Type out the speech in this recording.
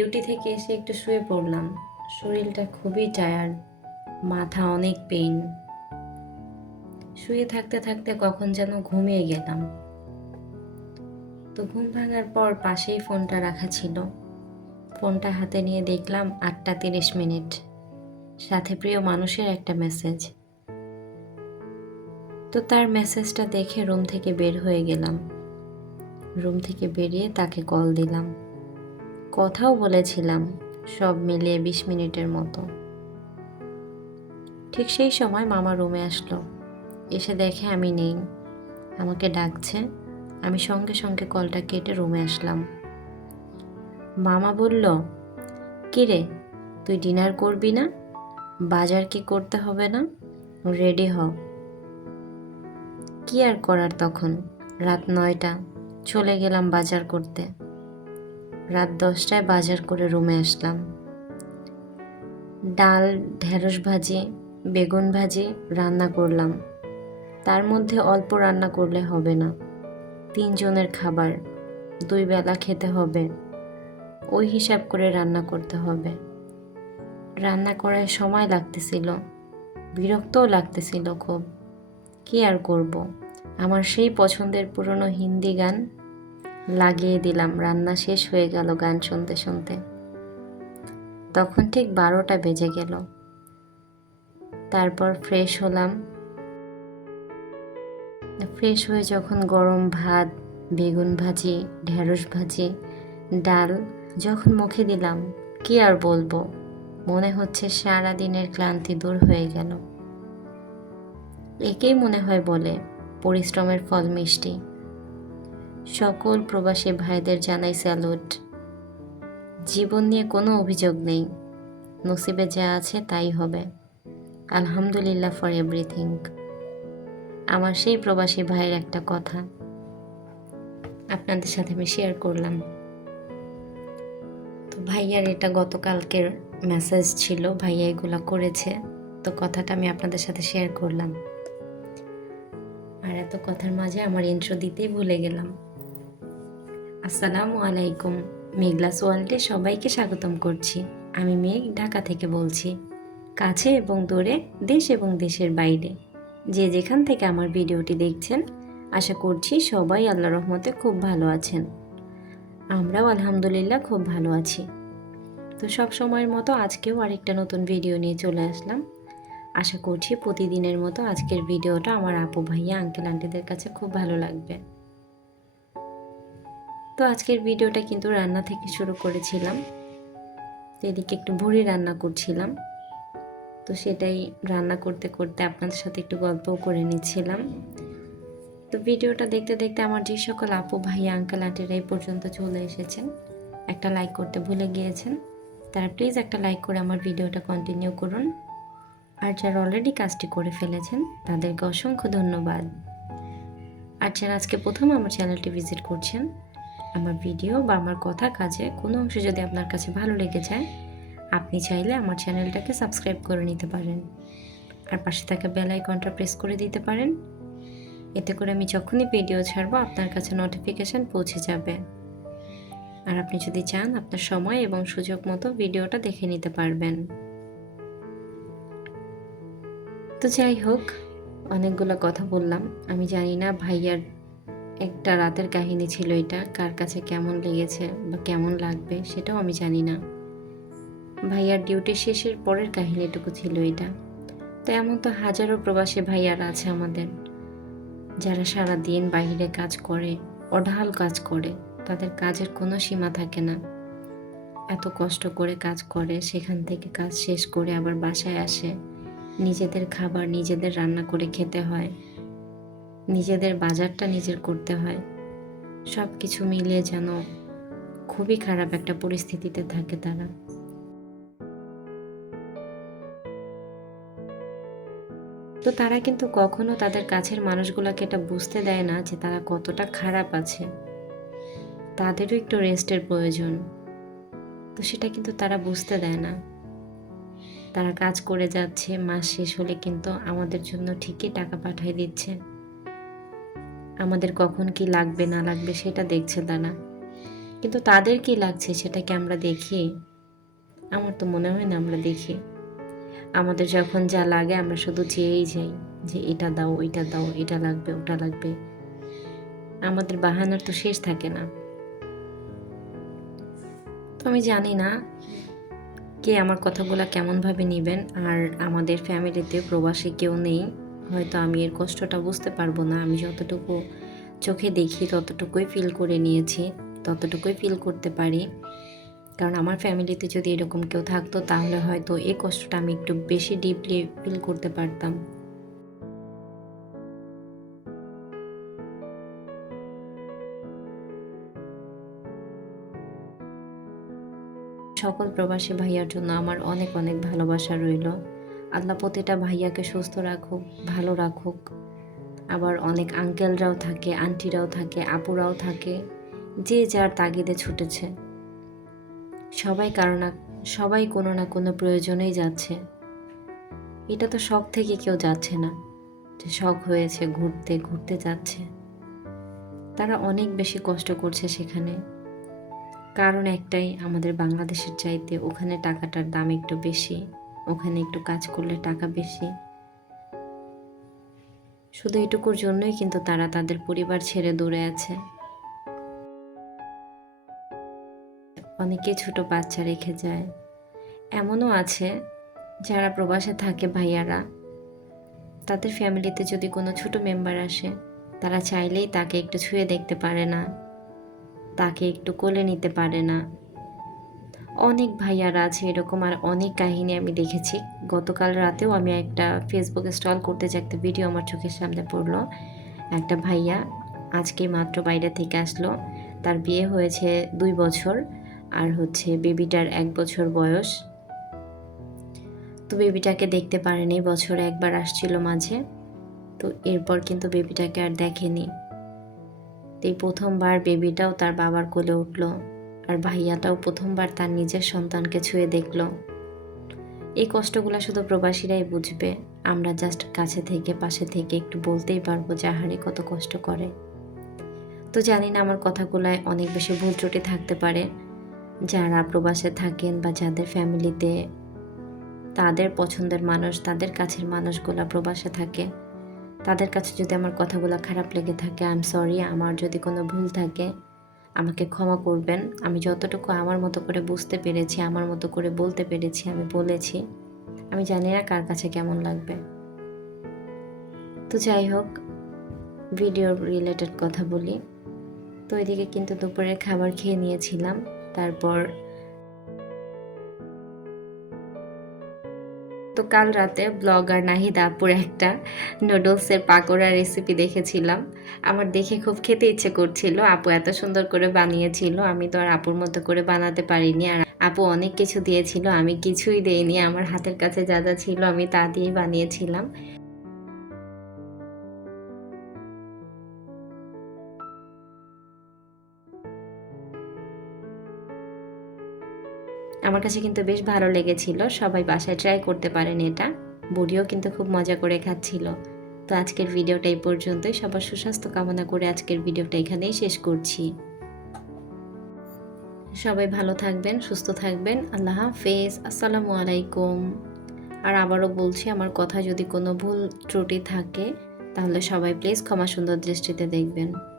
Duty থেকে এসে একটু শুয়ে পড়লাম। শরীরটা খুবই টায়ার্ড মাথা অনেক পেইন শুয়ে থাকতে থাকতে কখন যেন ঘুমিয়ে গেলাম। তো ঘুম ভাঙার পর পাশেই ফোনটা রাখা ছিল। ফোনটা হাতে নিয়ে দেখলাম আটটা তিরিশ মিনিট। সাথে প্রিয় মানুষের একটা মেসেজ তো তার মেসেজটা দেখে রুম থেকে বের হয়ে গেলাম। রুম থেকে বেরিয়ে তাকে কল দিলাম। কথাও বলেছিলাম, সব মিলিয়ে বিশ মিনিটের মতো। ঠিক সেই সময় মামা রুমে আসলো। এসে দেখে আমি নেই। আমাকে ডাকছে। আমি সঙ্গে সঙ্গে কলটা কেটে রুমে আসলাম। মামা বলল কিরে তুই ডিনার করবি না? বাজার কি করতে হবে না? রেডি হ। কি আর করার তখন? রাত নয়টা। চলে গেলাম বাজার করতে। রাত দশটায় বাজার করে রুমে আসলাম। ডাল, ঢেঁড়স ভাজি, বেগুন ভাজি রান্না করলাম। তার মধ্যে অল্প রান্না করলে হবে না। তিনজনের খাবার, দুই বেলা খেতে হবে। ওই হিসাব করে রান্না করতে হবে। রান্না করায় সময় লাগতেছিল, বিরক্তও লাগতেছিল খুব। কি আর করব? আমার সেই পছন্দের পুরনো হিন্দি গান লাগিয়ে দিলাম, রান্না শেষ হয়ে গেল গান শুনতে শুনতে। তখন ঠিক বারোটা বেজে গেল। তারপর ফ্রেশ হলাম। ফ্রেশ হয়ে যখন গরম ভাত, বেগুন ভাজি, ঢেঁড়স ভাজি, ডাল, যখন মুখে দিলাম, কি আর বলব? মনে হচ্ছে সারা দিনের ক্লান্তি দূর হয়ে গেল। একেই মনে হয় বলে, পরিশ্রমের ফল মিষ্টি। সকল প্রবাসী ভাইদের জানাই স্যালুট। জীবন নিয়ে কোনো অভিযোগ নেই। নসিবে যা আছে তাই হবে। আলহামদুলিল্লাহ ফর এভরিথিং আমার সেই প্রবাসী ভাইয়ের একটা কথা। আপনাদের সাথে আমি শেয়ার করলাম। তো ভাইয়ার এটা গতকালকের মেসেজ ছিল, ভাইয়া এগুলো করেছে। তো কথাটা আমি আপনাদের সাথে শেয়ার করলাম। আর এত কথার মাঝে আমার ইন্ট্রো দিতেই ভুলে গেলাম। আসসালামু আলাইকুম। মেঘলাস ওয়ার্ল্ডে সবাইকে স্বাগতম করছি। আমি মেঘ ঢাকা থেকে বলছি। কাছে এবং দূরে, দেশ এবং দেশের বাইরে। যে যেখান থেকে আমার ভিডিওটি দেখছেন, আশা করছি সবাই আল্লাহ রহমতে খুব ভালো আছেন। আমরাও আলহামদুলিল্লাহ খুব ভালো আছি। তো সব সময়ের মতো আজকেও আরেকটা নতুন ভিডিও নিয়ে চলে আসলাম। আশা করছি প্রতিদিনের মতো আজকের ভিডিওটা আমার আপু ভাইয়া আঙ্কেল আন্টিদের কাছে খুব ভালো লাগবে। তো আজকের ভিডিওটা কিন্তু রান্না থেকে শুরু করেছিলাম। তো এদিকে একটু ভুড়ি রান্না করছিলাম। তো সেটাই রান্না করতে করতে আপনাদের সাথে একটু গল্পও করে নিচ্ছিলাম। তো ভিডিওটা দেখতে দেখতে আমার যে সকল আপু, ভাই আঙ্কেল আন্টিরা এই পর্যন্ত চলে এসেছেন, একটা লাইক করতে ভুলে গিয়েছেন, তারা প্লিজ একটা লাইক করে আমার ভিডিওটা কন্টিনিউ করুন। আর যারা অলরেডি কাজটি করে ফেলেছেন, তাদেরকে অসংখ্য ধন্যবাদ। আর যারা আজকে প্রথম আমার চ্যানেলটি ভিজিট করছেন আমার ভিডিও বা আমার কথা কাজে কোনো অংশ যদি আপনার কাছে ভালো লেগে যায়, আপনি চাইলে আমার চ্যানেলটাকে সাবস্ক্রাইব করে নিতে পারেন। আর পাশে থাকা বেল আইকনটা প্রেস করে দিতে পারেন। এতে করে আমি যখনই ভিডিও ছাড়বো, আপনার কাছে নোটিফিকেশান পৌঁছে যাবে। আর আপনি যদি চান, আপনার সময় এবং সুযোগ মতো ভিডিওটা দেখে নিতে পারবেন। তো যাই হোক, অনেকগুলো কথা বললাম। আমি জানি না ভাইয়ার একটা রাতের কাহিনী ছিল এটা, কার কাছে কেমন লেগেছে বা কেমন লাগবে সেটাও আমি জানি না। ভাইয়ার ডিউটি শেষের পরের কাহিনীটুকু ছিল এটা। তো এমন তো হাজারো প্রবাসী ভাইয়ারা আছে আমাদের। যারা সারা দিন বাইরে কাজ করে, অঢাল কাজ করে, তাদের কাজের কোনো সীমা থাকে না। এত কষ্ট করে কাজ করে, সেখান থেকে কাজ শেষ করে আবার বাসায় আসে। নিজেদের খাবার, নিজেদের রান্না করে খেতে হয়। নিজেদের বাজারটা নিজের করতে হয়। সব কিছু মিলিয়ে যেন খুবই খারাপ একটা পরিস্থিতিতে থাকে তারা। তো তারা কিন্তু কখনো তাদের কাছের মানুষগুলোকে এটা বুঝতে দেয় না যে তারা কতটা খারাপ আছে। তাদেরও একটু রেস্টের প্রয়োজন। তো সেটা কিন্তু তারা বুঝতে দেয় না। তারা কাজ করে যাচ্ছে, মাস শেষ হলে কিন্তু আমাদের জন্য ঠিকই টাকা পাঠিয়ে দিচ্ছে। আমাদের কখন কি লাগবে, না লাগবে সেটা দেখছে তারা। কিন্তু তাদের কি লাগছে সেটাকে আমরা দেখি? আমার তো মনে হয় না আমরা দেখি। আমাদের যখন যা লাগে আমরা শুধু চেয়েই যাই যে এটা দাও, ওইটা দাও, এটা লাগবে, ওটা লাগবে। আমাদের বাহানার তো শেষ থাকে না। তো আমি জানি না কে আমার কথাগুলো কেমনভাবে নেবেন, আর আমাদের ফ্যামিলিতে প্রবাসী কেউ নেই। হয়তো আমি এর কষ্টটা বুঝতে পারব না। আমি যতটুকু চোখে দেখি, ততটুকুই ফিল করে নিয়েছি, ততটুকুই ফিল করতে পারি। কারণ আমার ফ্যামিলিতে যদি এরকম কেউ থাকতো, তাহলে হয়তো এই কষ্টটা আমি একটু বেশি ডিপলি ফিল করতে পারতাম। সকল প্রবাসী ভাইয়ার জন্য আমার অনেক অনেক ভালোবাসা রইল। আল্লাহ প্রতিটা ভাইয়াকে সুস্থ রাখুক, ভালো রাখুক। আবার অনেক আঙ্কেলরাও থাকে, আন্টিরাও থাকে, আপুরাও থাকে, যে যার তাগিদে ছুটেছে। সবাই কারও না, সবাই কোনো না কোনো প্রয়োজনেই যাচ্ছে। এটা তো শখ থেকে কেউ যাচ্ছে না, যে শখ হয়েছে ঘুরতে ঘুরতে যাচ্ছে। তারা অনেক বেশি কষ্ট করছে সেখানে। কারণ একটাই, আমাদের বাংলাদেশের চাইতে ওখানে টাকাটার দাম একটু বেশি। ওখানে একটু কাজ করলে টাকা বেশি। শুধু এটুকুর জন্যই কিন্তু তারা তাদের পরিবার ছেড়ে দূরে আছে। অনেকে ছোট বাচ্চা রেখে যায়। এমনও আছে যারা প্রবাসে থাকে ভাইয়ারা। তাদের ফ্যামিলিতে যদি কোনো ছোট মেম্বার আসে, তারা চাইলেই তাকে একটু ছুঁয়ে দেখতে পারে না। তাকে একটু কোলে নিতে পারে না। অনেক ভাইয়ারা আছে এরকম, আর অনেক কাহিনী আমি দেখেছি। গতকাল রাতেও আমি একটা ফেসবুকে স্টল করতে যে একটা ভিডিও আমার চোখের সামনে পড়ল। একটা ভাইয়া আজকে মাত্র বাইরে থেকে আসলো। তার বিয়ে হয়েছে দুই বছর, আর হচ্ছে বেবিটার এক বছর বয়স। তো বেবিটাকে দেখতে পারেনি, বছরে একবার আসছিল মাঝে। তো এরপর কিন্তু বেবিটাকে আর দেখেনি। এই প্রথমবার বেবিটাও তার বাবার কোলে উঠল। আর ভাইয়াটাও প্রথমবার তার নিজের সন্তানকে ছুঁয়ে দেখল। এই কষ্টগুলো শুধু প্রবাসীরাই বুঝবে। আমরা জাস্ট কাছে থেকে, পাশে থেকে একটু বলতেই পারব যে, আহারে, কত কষ্ট করে। তো জানি না আমার কথাগুলায় অনেক বেশি ভুল ত্রুটি থাকতে পারে। যারা প্রবাসে থাকেন বা যাদের ফ্যামিলিতে তাদের পছন্দের মানুষ, তাদের কাছের মানুষগুলা প্রবাসে থাকে, তাদের কাছে যদি আমার কথাগুলো খারাপ লেগে থাকে আই এম সরি আমার যদি কোনো ভুল থাকে আমাকে ক্ষমা করবেন। আমি যতটুকু আমার মতো করে বুঝতে পেরেছি, আমার মতো করে বলতে পেরেছি, আমি বলেছি। আমি জানি না কার কাছে কেমন লাগবে। তো যাই হোক ভিডিও রিলেটেড কথা বলি। তো এদিকে কিন্তু দুপুরের খাবার খেয়ে নিয়েছিলাম। তারপর কাল রাতে ব্লগার নাহিদ আপুর একটা নুডলসের পাকোড়া রেসিপি দেখেছিলাম। আমার দেখে খুব খেতে ইচ্ছে করছিল। আপু এত সুন্দর করে বানিয়েছিল। আমি তো আর আপুর মতো করে বানাতে পারিনি। আর আপু অনেক কিছু দিয়েছিল। আমি কিছুই দেইনি। আমার হাতের কাছে যা যা ছিল আমি তা দিয়েই বানিয়েছিলাম। আমার কাছে কিন্তু বেশ ভালো লেগেছিল। সবাই বাসায় ট্রাই করতে পারেন এটা। বুড়িও কিন্তু খুব মজা করে খাচ্ছিল। তো আজকের ভিডিওটা এই পর্যন্তই। সবার সুস্বাস্থ্য কামনা করে আজকের ভিডিওটা এখানেই শেষ করছি। সবাই ভালো থাকবেন, সুস্থ থাকবেন। আল্লাহ হাফেজ। আসসালামু আলাইকুম। আর আবারও বলছি, আমার কথা যদি কোনো ভুল ত্রুটি থাকে, তাহলে সবাই প্লিজ ক্ষমা সুন্দর দৃষ্টিতে দেখবেন।